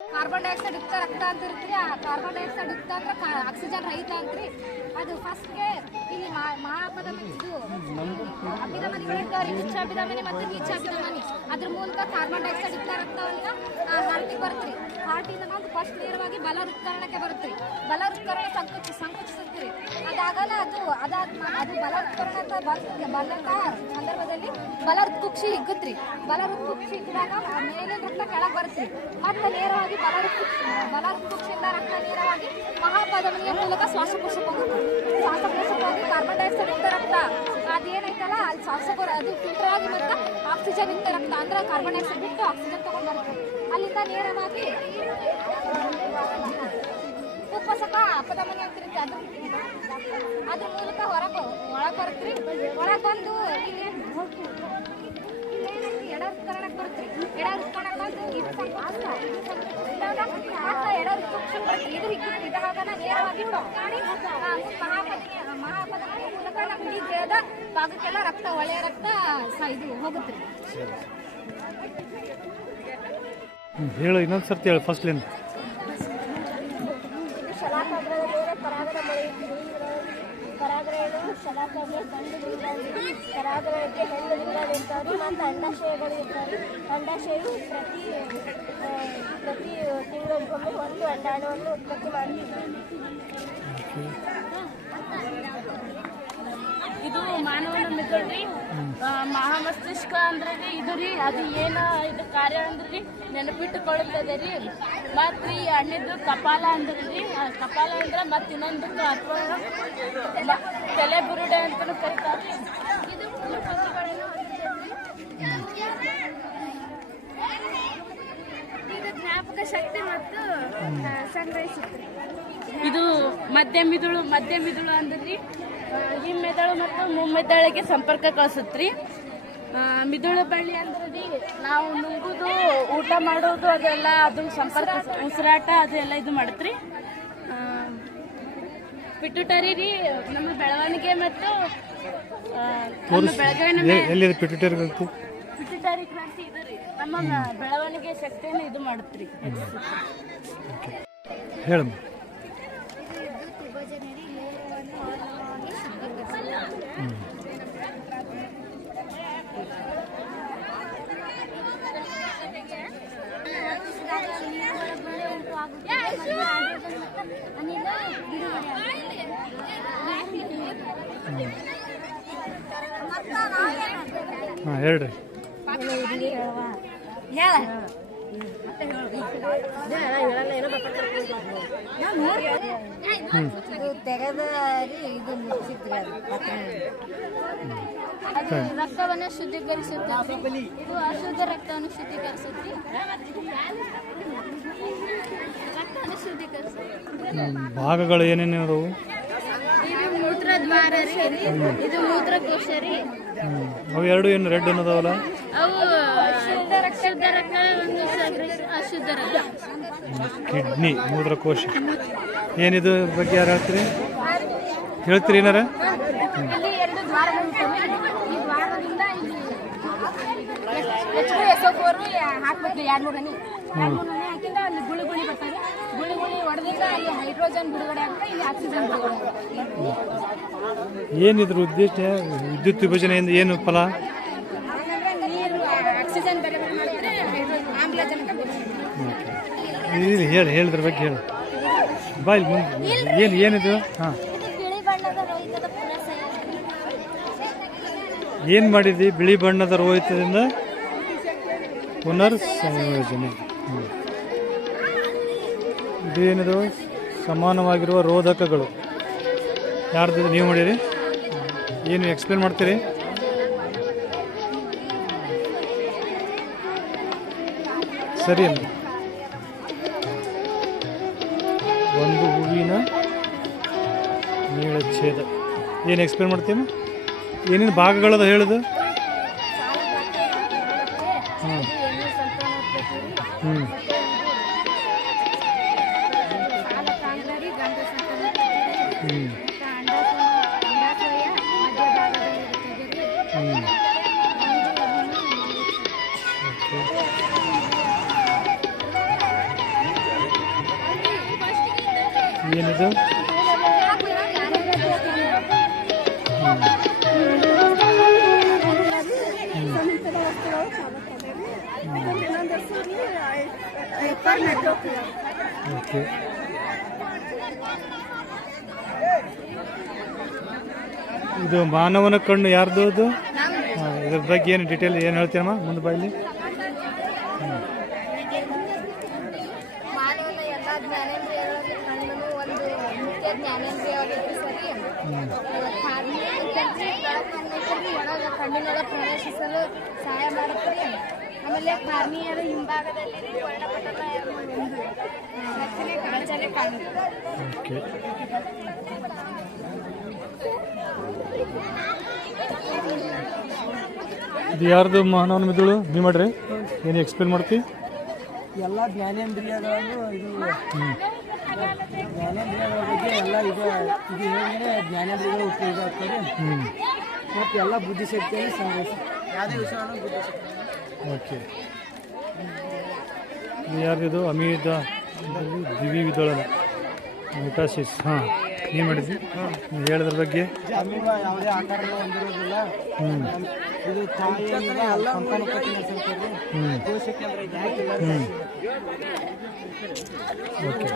Carbon dioxide ಯುಕ್ತ ರಕ್ತ ಅಂತ ಇರ್ತೀರಿ. ಆ ಕಾರ್ಬನ್ ಡೈಆಕ್ಸೈಡ್ ಯುಕ್ತ ಅಂದ್ರೆ ಆಕ್ಸಿಜನ್ ರಹಿತ ಅಂತ್ರಿ. ಅದು ಫಸ್ಟ್ಗೆ ಇಲ್ಲಿ ಮಹಾಪಧಮನಿ ಇದು ಅಭಿಧಮನಿಗಳಿರ್ತಾವ್ರಿ, ಉಚ್ಚಾಭಿಧಮನಿ ಮತ್ತು ನೀಚಾಭಿಧಮನಿ. ಅದ್ರ ಮೂಲಕ ಕಾರ್ಬನ್ ಡೈಆಕ್ಸೈಡ್ ಯುಕ್ತ ರಕ್ತವನ್ನ ಹಾರ್ಟಿಗೆ ಬರುತ್ತೆ. ಹಾರ್ಟಿಂದ ನಾವು ಫಸ್ಟ್ ನೇರವಾಗಿ ಬಲ ಹೃತ್ಕರಣಕ್ಕೆ ಬರುತ್ತೆ. ಬಲ ಹೃತ್ಕರಣ ಸಂಕುಚಿಸುತ್ತೀರಿ. ಅದಾಗಲ್ಲ ಅದು ಬಲ ಹೃತ್ಕರಣ ಅಂತ ಬಂದಂತ ಸಂದರ್ಭದಲ್ಲಿ ಬಲ ಹೃತ್ಕುಕ್ಷಿ ಹಿಗ್ಗುತ್ರಿ. ಬಲ ಹೃತ್ಕುಕ್ಷಿ ಹಿಗ್ಗಿದಾಗ ಮೇಲಿನ ರಕ್ತ ಕೆಳಗೆ ಬರುತ್ತೆ. ಮತ್ತೆ ನೇರವಾಗಿ ಬಲ ಹೃತ್ಕುಕ್ಷಿಯಿಂದ ರಕ್ತ ನೇರವಾಗಿ ಮಹಾಪಧಮನಿಯ ಮೂಲಕ ಶ್ವಾಸಕೋಶಕ್ಕೆ ಹೋಗುತ್ತೆ. ಶ್ವಾಸಕೋಶಕ್ಕೆ ಹೋಗಿ ಕಾರ್ಬನ್ ಡೈಆಕ್ಸೈಡ್ ಯುಕ್ತ ರಕ್ತ ಅದೇನೈತಲ್ಲ ಅಲ್ಲಿ ಶ್ವಾಸಕೋಶ ಅದು ಫಿಲ್ಟರ್ ಆಗಿ ಮತ್ತೆ ಆಕ್ಸಿಜನ್ ಯುಕ್ತ ರಕ್ತ ಅಂದ್ರೆ ಕಾರ್ಬನ್ ಡೈಆಕ್ಸೈಡ್ ಬಿಟ್ಟು ಆಕ್ಸಿಜನ್ ತಗೊಂಡು ಬರುತ್ತೆ. ಅಲ್ಲಿಂದ ನೇರವಾಗಿ ಉಪಸಕ ಅಪಧಮನಿ ಅಂತಿರುತ್ತೆ. ಅದ್ರ ಮೂಲಕ ಒಳಗೆ ಬರುತ್ತೆ. ಒಳಗೆ ಬಂದು ಎಡ ಹೃತ್ಕರಣಕ್ಕೆ ಬರುತ್ತೆ. ಎಡ ಹೃತ್ಕರಣಕ್ಕೆ ಬಂದು ಇದು ಇದಾಗ ನೇರವಾಗಿ ಮಹಾಪಧಮನಿ ಮೂಲಕ ನಮ್ಮ ಇಡೀ ದೇಹದ ಭಾಗಕ್ಕೆಲ್ಲ ರಕ್ತ ಒಳ್ಳೆಯ ರಕ್ತ ಇದು ಹೋಗುತ್ತೆ. ಹೇಳು ಇನ್ನೊಂದು ಸರ್ತಿ ಹೇಳು ಫಸ್ಟ್ ಲೈನ್. ಪರಾಗರೆಗಳು ಶಲಾಕಾಗ್ರೆ ಗಂಡು ಲಿಂಗಾಗ್ರಿ, ಪರಾಗರೆಗೆ ಹೆಣ್ಣು ಲಿಂಗಗಳಿರ್ತಾವ್ರಿ. ಮತ್ತು ಅಂಡಾಶಯಗಳು ಇರ್ತಾವ್ರಿ. ಅಂಡಾಶಯವು ಪ್ರತಿ ತಿಂಗಳಿಗೊಮ್ಮೆ ಒಂದು ಅಂಡಾಣುವನ್ನು ಉತ್ಪತ್ತಿ ಮಾಡ್ತೀವಿ. ಇದು ಮಾನವನ ಮೆದುಳ್ರಿ. ಮಹಾಮಸ್ತಿಷ್ಕ ಅಂದ್ರೆ ರೀ ಇದು ರೀ. ಅದು ಏನು ಇದು ಕಾರ್ಯ ಅಂದ್ರೆ ರೀ ನೆನಪಿಟ್ಟುಕೊಳ್ಳುತ್ತದೆ ರೀ. ಮತ್ತು ರೀ ಹಣ್ಣಿದ್ದು ಕಪಾಲ ಅಂದ್ರೆ ರೀ. ಕಪಾಲ ಅಂದ್ರೆ ಮತ್ತು ಇನ್ನೊಂದಕ್ಕೆ ಅಥವಾ ತಲೆ ಬುರುಡೆ ಅಂತಲೂ ಕರೀತಾರೆ. ಇದು ಜ್ಞಾಪಕ ಶಕ್ತಿ ಮತ್ತು ಸಂಗ್ರಹಿಸುತ್ತೆ. ಇದು ಮಧ್ಯ ಮಿದುಳು ಅಂದ್ರೆ ರೀ ಹಿಮ್ಮೆದುಳು ಮತ್ತು ಮುಮ್ಮೆದುಳಿಗೆ ಸಂಪರ್ಕ ಕಳಿಸುತ್ರಿ. ಮಿದುಳು ಬಳ್ಳಿ ಅಂದ್ರೆ ರೀ ನಾವು ನುಂಗುದು ಊಟ ಮಾಡೋದು ಅದೆಲ್ಲ ಅದು ಸಂಪರ್ಕ ಉಸಿರಾಟ ಅದೆಲ್ಲ ಇದು ಮಾಡುತ್ರಿ. ಪಿಟ್ಯುಟರಿ ರೀ ನಮ್ಮ ಬೆಳವಣಿಗೆ ಮತ್ತು ಪಿಟ್ಯುಟರಿ ಗ್ರಂಥಿ ಇದು ರೀ ನಮ್ಮ ಬೆಳವಣಿಗೆ ಶಕ್ತಿಯನ್ನು ಇದು ಮಾಡುತ್ರಿ. ಹೇಳು. ಹಾಂ ಹೇಳ್ರಿ. ರಕ್ತವನ್ನು ಶುದ್ಧೀಕರಿಸುತ್ತದೆ. ಇದು ಅಶುದ್ಧ ರಕ್ತವನ್ನು ಶುದ್ಧೀಕರಿಸುತ್ತೆ. ರಕ್ತವನ್ನು ಶುದ್ಧೀಕರಿಸುತ್ತೆ. ಭಾಗಗಳು ಏನೇನು ಅದಾವು? ಇದು ಮೂತ್ರದ್ವಾರ ರೀ. ಇದು ಮೂತ್ರಕೋಶ ರೀ. ಅವು ಎರಡು ಏನು ರೆಡ್ ಅನ್ನೋದವಲ್ಲ? ಅವು ಶುದ್ಧ ರಕ್ತ ಒಂದು ಅಶುದ್ಧ ರಕ್ತ. ಕಿಡ್ನಿ ಮೂತ್ರಕೋಶ ಏನಿದು ಬಗ್ಗೆ ಯಾರು ಹೇಳ್ತೀರಿ ಏನಾರ? ಇಲ್ಲಿ ಎರಡು ದ್ವಾರಗಳು ಇರ್ತವೆ. ಈ ದ್ವಾರದಿಂದ SO4 ಹಾಕ್ಬೇಕು. 200 ಹನಿ ಹಾಕಿದ್ರೆ ಅಲ್ಲಿ ಗುಳಿ ಬರ್ತದೆ. ಗುಳಿ ಹೊಡೆದಿಂದ ಅಲ್ಲಿ ಹೈಡ್ರೋಜನ್ ಬಿಡುಗಡೆ ಆಗ್ತದೆ, ಇಲ್ಲಿ ಆಕ್ಸಿಜನ್ ಬಿಡುಗಡೆ ಆಗ್ತದೆ. ಏನಿದ್ರ ಉದ್ದೇಶ? ವಿದ್ಯುತ್ ವಿಭಜನೆಯಿಂದ ಏನು ಫಲ? ಅಂದ್ರೆ ನೀರು ಆಕ್ಸಿಜನ್ ಬೇರೆ ಮಾಡಿದ್ರೆ ಆಮ್ಲಜನಕ ಹೇಳಿದ್ರ ಬಗ್ಗೆ ಹೇಳು. ಬಾಯ್ ಮುಂದೆ ಏನಿದು? ಹಾಂ ಬಿಳಿ ಬಣ್ಣದ ರೋಹಿತದ ಏನು ಮಾಡಿದ್ವಿ? ಬಿಳಿ ಬಣ್ಣದ ರೋಹಿತದಿಂದ ಪುನರ್ ಸಂಯೋಜನೆ. ಇದು ಏನಿದು? ಸಮಾನವಾಗಿರುವ ರೋಧಕಗಳು. ಯಾರ್ದು ನೀವು ಮಾಡಿರಿ? ಏನು ಎಕ್ಸ್ಪ್ಲೇನ್ ಮಾಡ್ತೀರಿ? ಸರಿ ಅಲ್ಲ. ಒಂದು ಹೂವಿನ ನೀಳಚ್ಛೇದ ಏನು ಎಕ್ಸ್ಪ್ಲೇನ್ ಮಾಡ್ತೀವಿ? ಏನೇನು ಭಾಗಗಳದ ಹೇಳುದು? ಹಾಂ ಏನಿದು? ಓಕೆ. ಇದು ಮಾನವನ ಕಣ್ಣು ಯಾರ್ದು ಅದು? ಇದ್ರ ಬಗ್ಗೆ ಏನು ಡೀಟೇಲ್ ಏನು ಹೇಳ್ತೀನಮ್ಮ ಮುಂದೆ ಬಾಯಲ್ಲಿ? ಮಾನವನ ಎಲ್ಲ ಜ್ಞಾನೇಂದ್ರಿಯಗಳಲ್ಲಿ ಕಣ್ಣು ಒಂದು ಮುಖ್ಯ ಜ್ಞಾನೇಂದ್ರಿಯವಾಗಿತ್ತು ಸರಿ. ಒಳಗೆ ಕಣ್ಣಿನೊಳಗೆ ಪ್ರವೇಶಿಸಲು ಸಹಾಯ ಮಾಡುತ್ತದೆ. ಆಮೇಲೆ ಕಾರ್ನಿಯರ ಹಿಂಭಾಗದಲ್ಲಿ ವರ್ಣಪಟಲ ಒಂದು ರಚನೆ ಕಾಣುತ್ತೆ. ಓಕೆ. ಇದು ಯಾರ್ದು ಮಾನವನ ಮಿದುಳು? ನೀವು ಮಾಡ್ರಿ, ಏನು ಎಕ್ಸ್ಪ್ಲೇನ್ ಮಾಡ್ತಿ? ಎಲ್ಲ ಜ್ಞಾನೇಂದ್ರಿಯಗಳನ್ನು ಇದು ಜ್ಞಾನೇಂದ್ರಿಯಗಳ ಬಗ್ಗೆ ಎಲ್ಲ ಇದು ಹೇಳಿದ್ರೆ ಜ್ಞಾನೇಂದ್ರಿಯಗಳು ಉಪಯೋಗ ಆಗ್ತದೆ ಮತ್ತು ಎಲ್ಲ ಬುದ್ಧಿಶಕ್ತಿಯನ್ನು ಸಂಗ್ರಹಿಸಿ ಯಾವುದೇ ವಿಷಯವನ್ನು ಬುದ್ಧಿಶಕ್ತಿ. ಓಕೆ. ಇದು ಯಾರ್ದು? ಅಮೀದ ದಿವಿ ವಿದಳನ ಮೆಟಾಸಿಸ್. ಹಾಂ, ಏನು ಮಾಡಿದ್ವಿ ಹೇಳೋದ್ರ ಬಗ್ಗೆ? ಅಮೀಬ ಯಾವುದೇ ಆಕಾರನ ಹೊಂದಿರೋದಿಲ್ಲ. ಇದು ತಾಯಿಯಿಂದ ಸಂತಾನೋತ್ಪತ್ತಿ ನಡೆಸುತ್ತದೆ. ಕೋಶ ಕೇಂದ್ರ ಇದೆ. ಓಕೆ.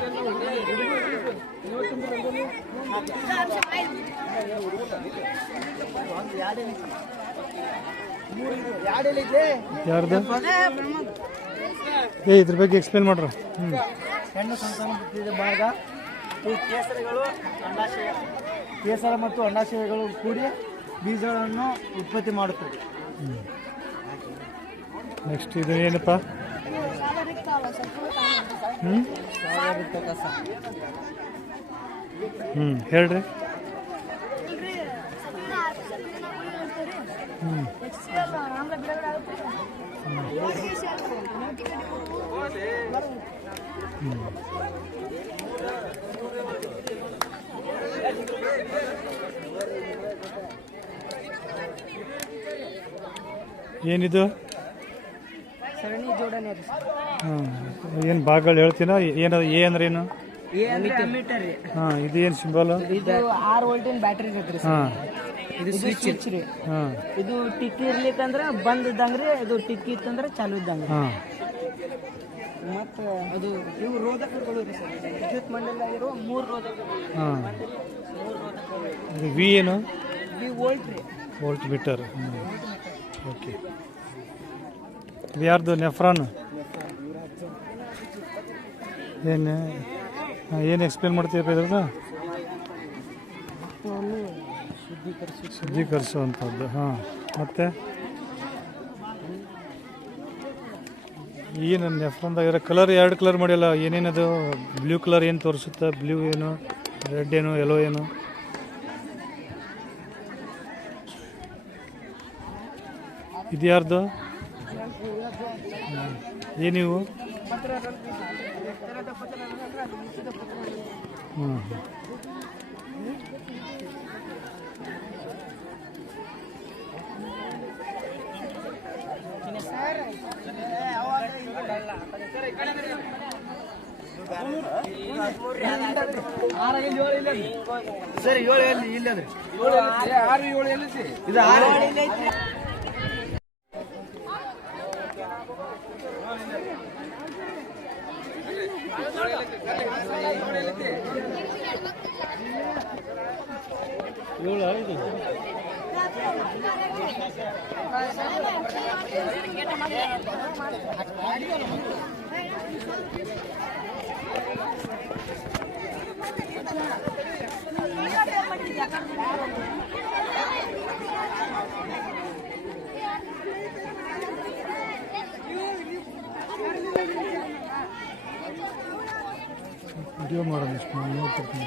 ಯಾರ್ದು? ಇದ್ರ ಬಗ್ಗೆ ಎಕ್ಸ್ಪ್ಲೇನ್ ಮಾಡ್ರ. ಹೆಣ್ಣು ಸಂತಾನೋತ್ಪತ್ತಿ ಭಾಗ ಈ ಕೇಸರಗಳು ಅಂಡಾಶಯ, ಕೇಸರ ಮತ್ತು ಅಂಡಾಶಯಗಳು ಕೂಡಿ ಬೀಜಗಳನ್ನು ಉತ್ಪತ್ತಿ ಮಾಡುತ್ತದೆ. ನೆಕ್ಸ್ಟ್ ಇದು ಏನಪ್ಪ? ಹೇಳ್ರಿ. ಏನಿದು? ಸರಣಿ ಜೋಡಣೆ ರೀ. ಏನು ಭಾಗಗಳು ಹೇಳ್ತೀನ? ಏನದು? ಎ ಅಂದ್ರೆ ಏನು? ಅಮ್ಮೀಟರ್ ರೀ. ಹಾಂ, ಇದು ಏನು ಸಿಂಬಲ್? ಇದು 6 ವೋಲ್ಟಿನ ಬ್ಯಾಟ್ರಿ ಇರುತ್ತೆ ರೀ. ಹಾಂ, ಇದು ಸ್ವಿಚ್ ರೀ. ಹಾಂ, ಇದು ಟಿಕ್ಕಿ ಇರ್ಲಿಕ್ಕಂದ್ರೆ ಬಂದ್ ಇದ್ದಂಗ್ರಿ, ಇದು ಟಿಕ್ಕಿ ಇತ್ತಂದ್ರೆ ಚಾಲು ಇದ್ದಂಗೆ. ಹಾಂ. ಮತ್ತು ಅದು ಇವು ರೋಧಕಗಳು ರೀ ಸರ್. ವಿದ್ಯುತ್ ಮಂಡಲ ಇರೋ 3 ರೋಧಕಗಳು. ಹಾಂ. ಇದು ವಿ ಏನು? ಈ ವೋಲ್ಟ್ ರೀ. Volt meter. ಓಕೆ. ಇದು ಯಾರ್ದು? ನೆಫ್ರಾನ್. ಏನು ಎಕ್ಸ್ಪ್ಲೇನ್ ಮಾಡ್ತೀಯಪ್ಪ ಇದ್ರದ್ದು? ಶುದ್ಧೀಕರಿಸುವಂಥದ್ದು. ಹಾಂ, ಮತ್ತೆ ಏನು ನೆಫ್ರಾನ್ದಾಗ ಇರೋ ಕಲರ್ 2 ಕಲರ್ ಮಾಡಿಲ್ಲ. ಏನೇನದು? ಬ್ಲೂ ಕಲರ್ ಏನು ತೋರಿಸುತ್ತೆ? ಬ್ಲೂ ಏನು, ರೆಡ್ ಏನು, ಯೆಲ್ಲೋ ಏನು? ಇದು ಯಾರ್ದು? ಏನಿವು? ಹ್ಞೂ. ಸರಿ 7 ಎಲ್ಲಿ ಇಲ್ಲದ್ರಿ? 6 7 ಎಲ್ಲಿ? ಇದು 6 ಎಲ್ಲಿ ಐತಿ? ವಿಡಿಯೋ ಮಾಡೋಣ ಇಷ್ಟು ನಾನು ನೋಡ್ತಿರ್ತೀನಿ.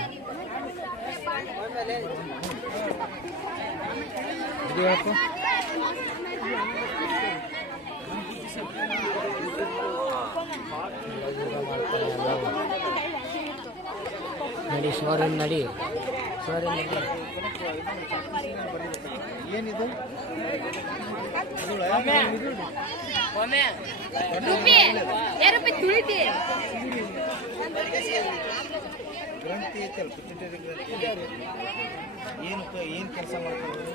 ನಡಿ ಶೋರೂಮ್ ನಡಿ. ಏನಿದು? ರೂಪಿ ರೂಪಿ ತುಳಿತಿ ಗ್ರಂಥಿ ಐತಲ್ಲ ಪಿಟ್ಯೂಟರಿ ಗ್ರಂಥಿ ಏನು ಕೆಲಸ ಮಾಡ್ತಾರೆ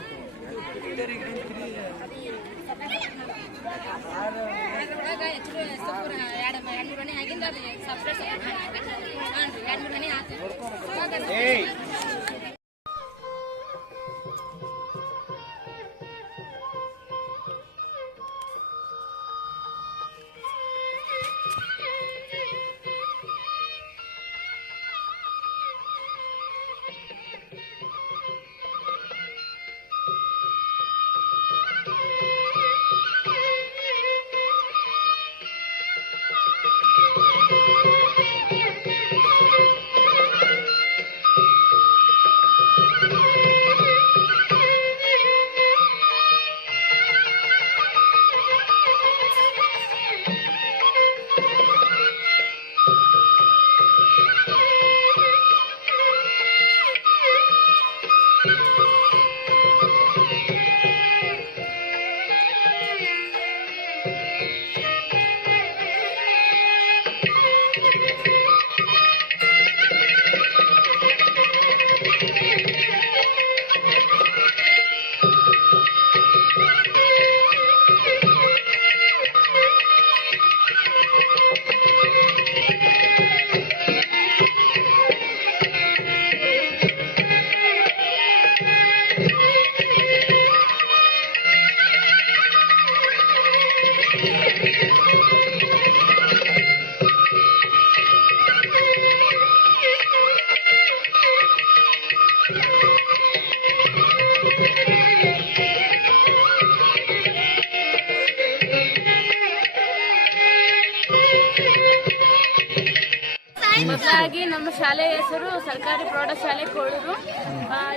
ಮೊದಲಾಗಿ ನಮ್ಮ ಶಾಲೆಯ ಹೆಸರು ಸರ್ಕಾರಿ ಪ್ರೌಢಶಾಲೆ ಕೋಳೂರು.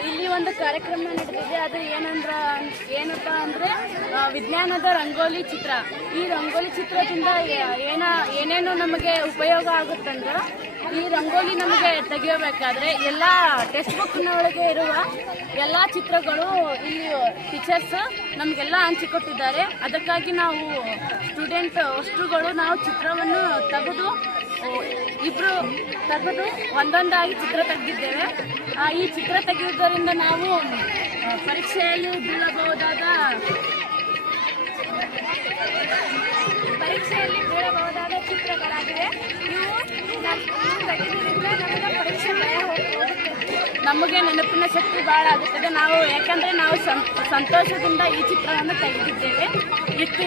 ಇಲ್ಲಿ ಒಂದು ಕಾರ್ಯಕ್ರಮ ನಡೆದಿದೆ. ಅದು ಏನಂತ ಅಂದ್ರೆ ವಿಜ್ಞಾನದ ರಂಗೋಲಿ ಚಿತ್ರ. ಈ ರಂಗೋಲಿ ಚಿತ್ರದಿಂದ ಏನೇನು ನಮಗೆ ಉಪಯೋಗ ಆಗುತ್ತಂದ್ರೆ, ಈ ರಂಗೋಲಿ ನಮಗೆ ತೆಗೆಯಬೇಕಾದ್ರೆ ಎಲ್ಲ ಟೆಕ್ಸ್ಟ್ ಬುಕ್ನೊಳಗೆ ಇರುವ ಎಲ್ಲ ಚಿತ್ರಗಳು ಇಲ್ಲಿ ಟೀಚರ್ಸ್ ನಮಗೆಲ್ಲ ಹಂಚಿಕೊಟ್ಟಿದ್ದಾರೆ. ಅದಕ್ಕಾಗಿ ನಾವು ಸ್ಟೂಡೆಂಟ್ ಅಷ್ಟುಗಳು ನಾವು ಚಿತ್ರವನ್ನು ತೆಗೆದು ಒಂದೊಂದಾಗಿ ಚಿತ್ರ ತೆಗೆದಿದ್ದೇವೆ. ಈ ಚಿತ್ರ ತೆಗೆಯುವುದರಿಂದ ನಾವು ಪರೀಕ್ಷೆಯಲ್ಲಿ ಬೀಳಬಹುದಾದ ಚಿತ್ರಗಳಾಗಿವೆ. ಇವು ತೆಗೆಯುವುದರಿಂದ ನಮಗೆ ಪರೀಕ್ಷೆ ನಮಗೆ ನೆನಪಿನ ಶಕ್ತಿ ಭಾಳ ಆಗುತ್ತದೆ. ಯಾಕಂದ್ರೆ ನಾವು ಸಂತೋಷದಿಂದ ಈ ಚಿತ್ರವನ್ನು ತೆಗೆದಿದ್ದೇವೆ. ಇಷ್ಟು